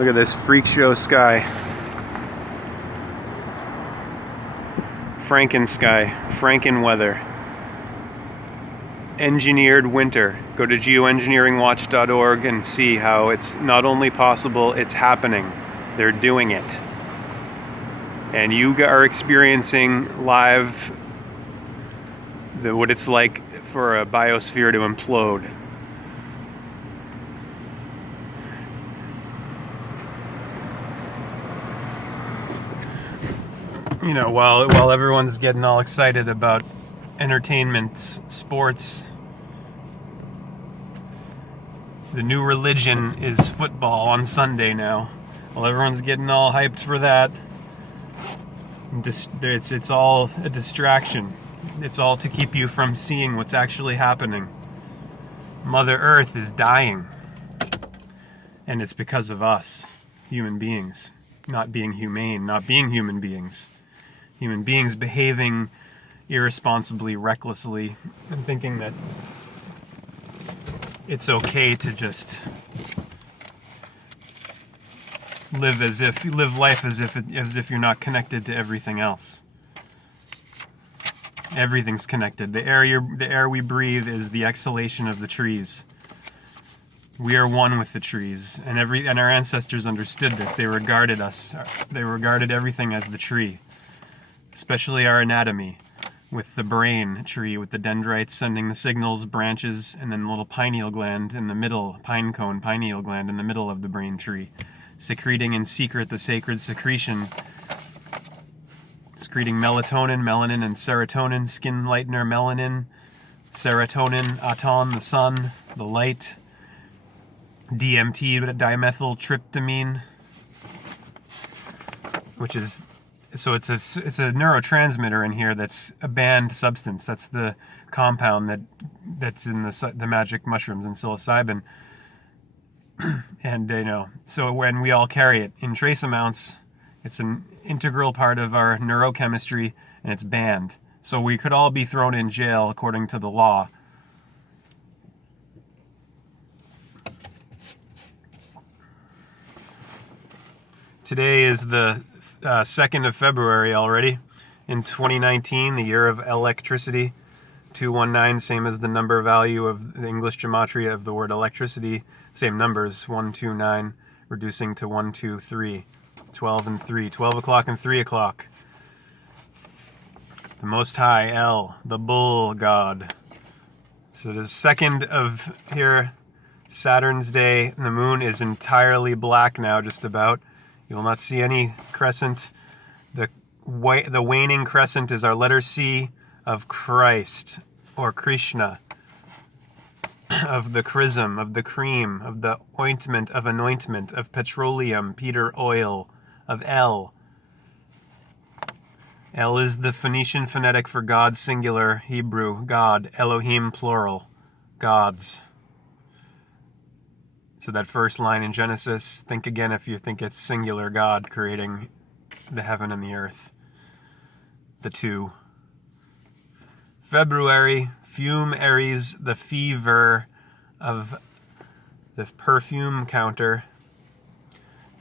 Look at this freak show sky. Franken sky, Franken weather. Engineered winter. Go to geoengineeringwatch.org and see how it's not only possible, it's happening. They're doing it. And you are experiencing live what it's like for a biosphere to implode. You know, while everyone's getting all excited about entertainment, sports, the new religion is football on Sunday now. While everyone's getting all hyped for that, it's all a distraction. It's all to keep you from seeing what's actually happening. Mother Earth is dying. And it's because of us, human beings, not being humane, not being human beings. Human beings behaving irresponsibly, recklessly, and thinking that it's okay to just live life as if you're not connected to everything else. Everything's connected. The air we breathe is the exhalation of the trees. We are one with the trees, and our ancestors understood this. They regarded everything as the tree. Especially our anatomy, with the brain tree, with the dendrites sending the signals, branches, and then the little pineal gland in the middle, pine cone pineal gland in the middle of the brain tree, secreting in secret the sacred secretion, secreting melatonin, melanin, and serotonin, skin lightener, melanin, serotonin, aton, the sun, the light, DMT, dimethyltryptamine, which is... So it's a neurotransmitter in here that's a banned substance. That's the compound that's in the magic mushrooms and psilocybin. And so when we all carry it in trace amounts, it's an integral part of our neurochemistry, and it's banned. So we could all be thrown in jail according to the law. Today is the 2nd of February already in 2019, the year of electricity. 219, same as the number value of the English gematria of the word electricity. Same numbers, 129, reducing to 123. 12 and 3. 12 o'clock and 3 o'clock. The Most High, El, the Bull God. So the 2nd of here, Saturn's Day, and the moon is entirely black now, just about. You will not see any crescent. The waning crescent is our letter C of Christ, or Krishna, of the chrism, of the cream, of the ointment, of anointment, of petroleum, Peter oil, of El. El is the Phoenician phonetic for God, singular, Hebrew, God, Elohim, plural, gods. So that first line in Genesis, think again if you think it's singular God creating the heaven and the earth. The two. February, Fume Aries, the fever of the perfume counter,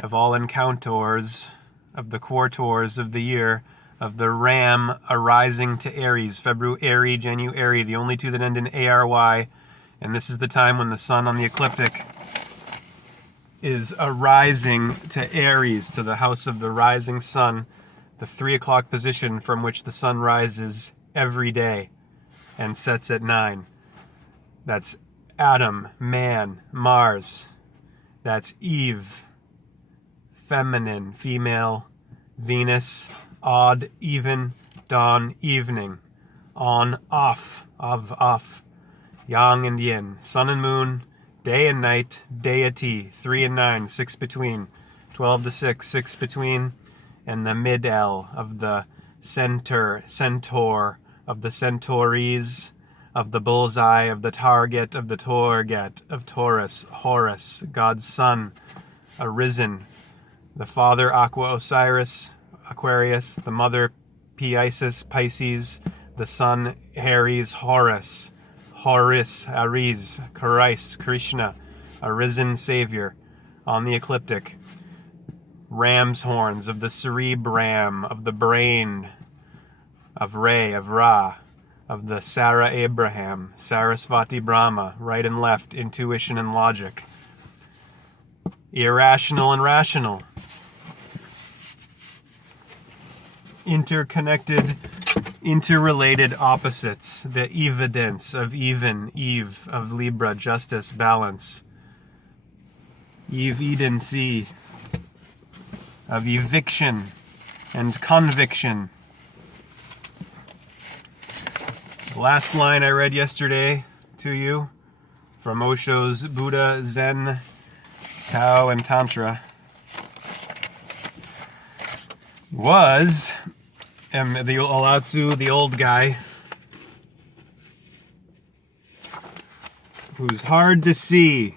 of all encounters, of the quarters of the year, of the ram arising to Aries. February, January, the only two that end in ARY. And this is the time when the sun on the ecliptic is arising to Aries, to the house of the rising sun, the 3 o'clock position from which the sun rises every day and sets at 9. That's Adam, man, Mars. That's Eve, feminine, female, Venus, odd, even, dawn, evening, on, off, of, off, yang and yin, sun and moon, day and night, deity, 3 and 9, 6 between, 12 to 6, 6 between, and the mid-L of the centaur, of the centaures, of the bullseye, of the target, of the torget, of Taurus, Horus, God's son, arisen, the father, Aqua Osiris, Aquarius, the mother, Isis, Pisces, the son, Aries, Horus, Aries, Christ, Krishna, a risen Savior, on the ecliptic. ram's horns, of the cerebram, of the brain, of Re, of Ra, of the Sarah Abraham, Sarasvati Brahma, right and left, intuition and logic, irrational and rational, interconnected, interrelated opposites, the evidence of even, Eve, of Libra, justice, balance, Eve, Eden, sea, of eviction and conviction. The last line I read yesterday to you from Osho's Buddha, Zen, Tao, and Tantra was the Lao Tzu, the old guy, who's hard to see.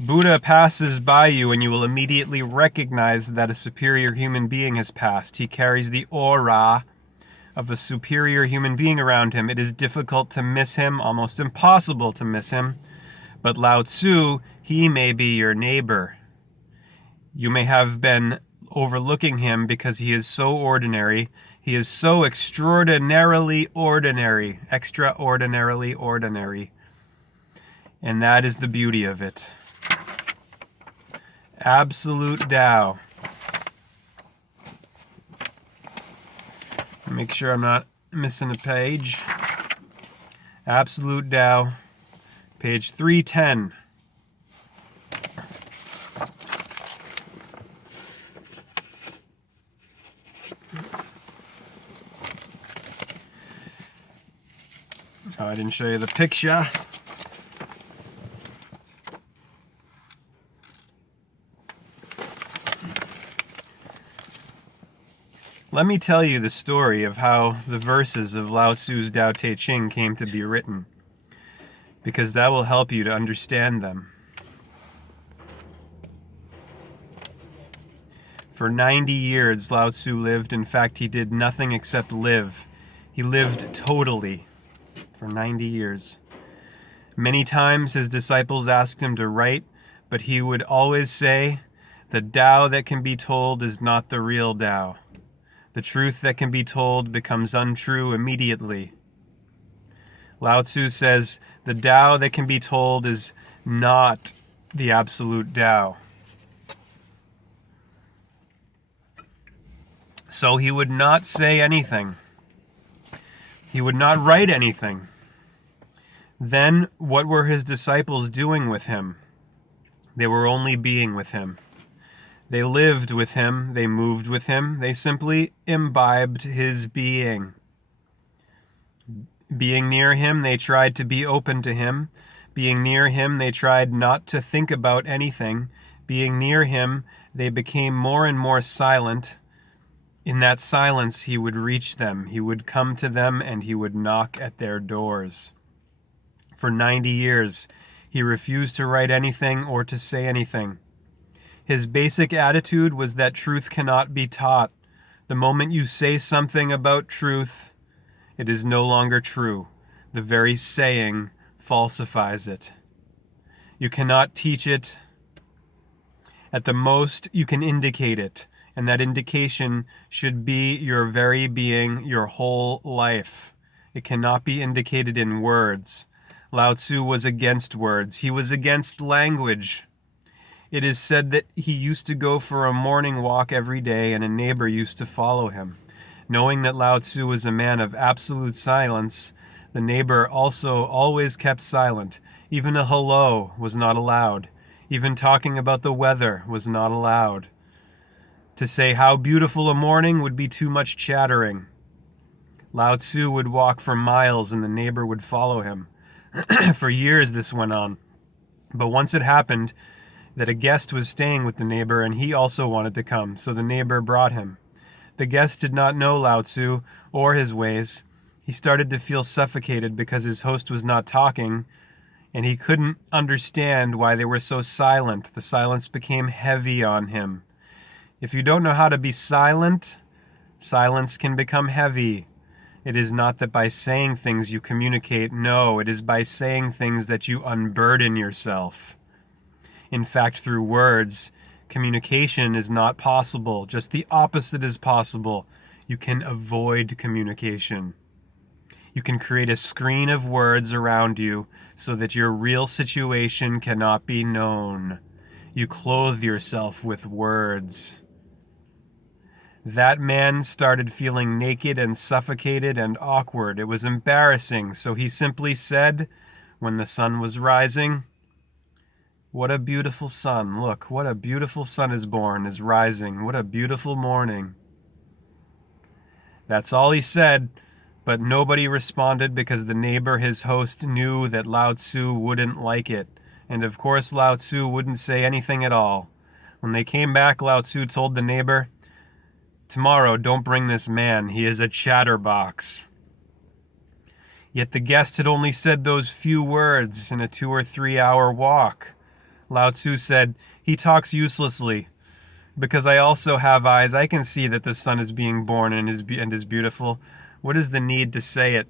Buddha passes by you and you will immediately recognize that a superior human being has passed. He carries the aura of a superior human being around him. It is difficult to miss him, almost impossible to miss him. But Lao Tzu, he may be your neighbor. You may have been overlooking him because he is so ordinary. He is so extraordinarily ordinary, extraordinarily ordinary. And that is the beauty of it. Absolute Tao. Make sure I'm not missing a page. Absolute Tao, page 310. Oh, I didn't show you the picture. Let me tell you the story of how the verses of Lao Tzu's Tao Te Ching came to be written, because that will help you to understand them. For 90 years, Lao Tzu lived. In fact, he did nothing except live. He lived totally for 90 years. Many times his disciples asked him to write, but he would always say, "The Tao that can be told is not the real Tao. The truth that can be told becomes untrue immediately." Lao Tzu says, the Tao that can be told is not the absolute Tao. So he would not say anything. He would not write anything. Then what were his disciples doing with him? They were only being with him. They lived with him, they moved with him, they simply imbibed his being. Being near him, they tried to be open to him. Being near him, they tried not to think about anything. Being near him, they became more and more silent. In that silence, he would reach them. He would come to them and he would knock at their doors. For 90 years, he refused to write anything or to say anything. His basic attitude was that truth cannot be taught. The moment you say something about truth, it is no longer true. The very saying falsifies it. You cannot teach it. At the most, you can indicate it, and that indication should be your very being, your whole life. It cannot be indicated in words. Lao Tzu was against words. He was against language. It is said that he used to go for a morning walk every day, and a neighbor used to follow him. Knowing that Lao Tzu was a man of absolute silence, the neighbor also always kept silent. Even a hello was not allowed. Even talking about the weather was not allowed. To say how beautiful a morning would be too much chattering. Lao Tzu would walk for miles and the neighbor would follow him. For years this went on. But once it happened that a guest was staying with the neighbor and he also wanted to come, so the neighbor brought him. The guest did not know Lao Tzu or his ways. He started to feel suffocated because his host was not talking, and he couldn't understand why they were so silent. The silence became heavy on him. If you don't know how to be silent, Silence can become heavy. It is not that by saying things you communicate. No, it is by saying things that you unburden yourself. In fact, through words, communication is not possible. Just the opposite is possible. You can avoid communication. You can create a screen of words around you so that your real situation cannot be known. You clothe yourself with words. That man started feeling naked and suffocated and awkward. It was embarrassing, so he simply said, when the sun was rising, "What a beautiful sun. Look, what a beautiful sun is rising. What a beautiful morning." That's all he said, but nobody responded because the neighbor, his host, knew that Lao Tzu wouldn't like it. And of course, Lao Tzu wouldn't say anything at all. When they came back, Lao Tzu told the neighbor, "Tomorrow, don't bring this man. He is a chatterbox." Yet the guest had only said those few words in a 2 or 3 hour walk. Lao Tzu said, "He talks uselessly. Because I also have eyes, I can see that the sun is being born and is beautiful. What is the need to say it?"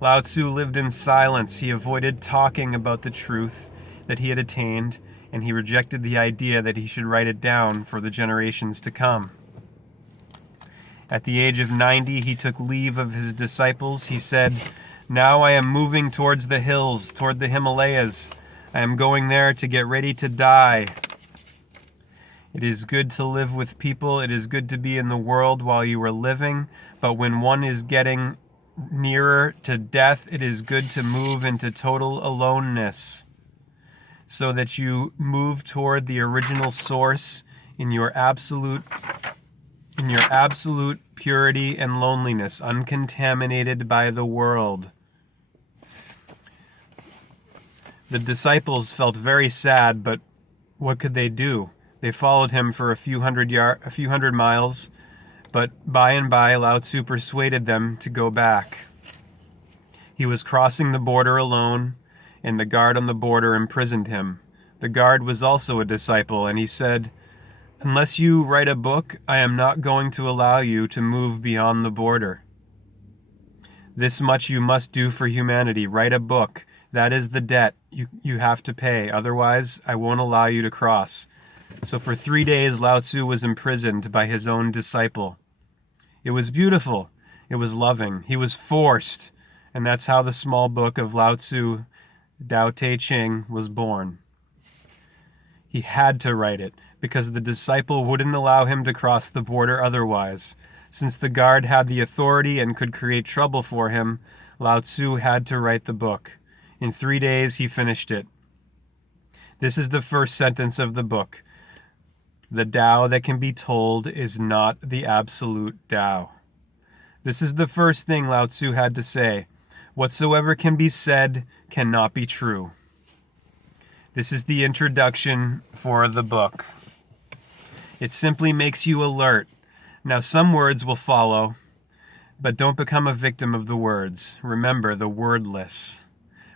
Lao Tzu lived in silence. He avoided talking about the truth that he had attained, and he rejected the idea that he should write it down for the generations to come. At the age of 90, he took leave of his disciples. He said, "Now I am moving towards the hills, toward the Himalayas. I am going there to get ready to die. It is good to live with people. It is good to be in the world while you are living. But when one is getting nearer to death, it is good to move into total aloneness, so that you move toward the original source in your absolute purity and loneliness, uncontaminated by the world." The disciples felt very sad, but what could they do? They followed him for a few hundred miles, but by and by Lao Tzu persuaded them to go back. He was crossing the border alone, and the guard on the border imprisoned him. The guard was also a disciple, and he said, "Unless you write a book, I am not going to allow you to move beyond the border. This much you must do for humanity. Write a book. That is the debt you have to pay. Otherwise, I won't allow you to cross." So for 3 days, Lao Tzu was imprisoned by his own disciple. It was beautiful. It was loving. He was forced. And that's how the small book of Lao Tzu, Tao Te Ching, was born. He had to write it because the disciple wouldn't allow him to cross the border otherwise. Since the guard had the authority and could create trouble for him, Lao Tzu had to write the book. In 3 days, he finished it. This is the first sentence of the book. The Tao that can be told is not the absolute Tao. This is the first thing Lao Tzu had to say. Whatsoever can be said cannot be true. This is the introduction for the book. It simply makes you alert. Now, some words will follow, but don't become a victim of the words. Remember the wordless.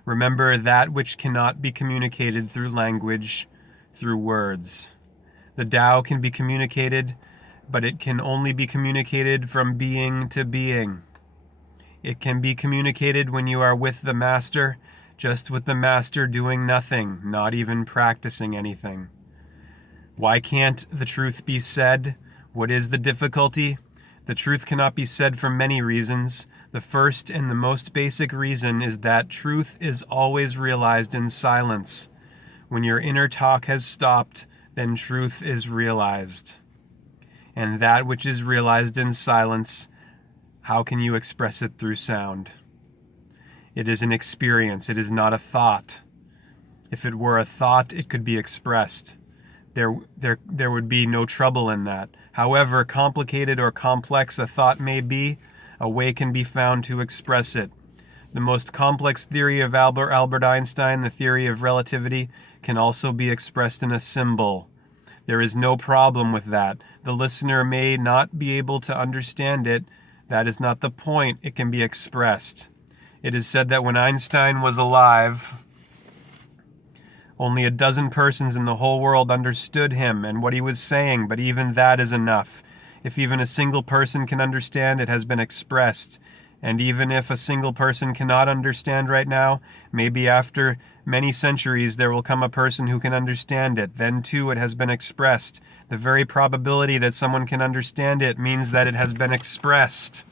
Remember that which cannot be communicated through language, through words. The Tao can be communicated, but it can only be communicated from being to being. It can be communicated when you are with the Master, just with the Master doing nothing, not even practicing anything. Why can't the truth be said? What is the difficulty? The truth cannot be said for many reasons. The first and the most basic reason is that truth is always realized in silence. When your inner talk has stopped, then truth is realized. And that which is realized in silence, how can you express it through sound? It is an experience. It is not a thought. If it were a thought, it could be expressed. There would be no trouble in that. However complicated or complex a thought may be, a way can be found to express it. The most complex theory of Albert Einstein, the theory of relativity, can also be expressed in a symbol. There is no problem with that. The listener may not be able to understand it. That is not the point. It can be expressed. It is said that when Einstein was alive, only 12 persons in the whole world understood him and what he was saying, but even that is enough. If even a single person can understand, it has been expressed. And even if a single person cannot understand right now, maybe after many centuries there will come a person who can understand it. Then too it has been expressed. The very probability that someone can understand it means that it has been expressed.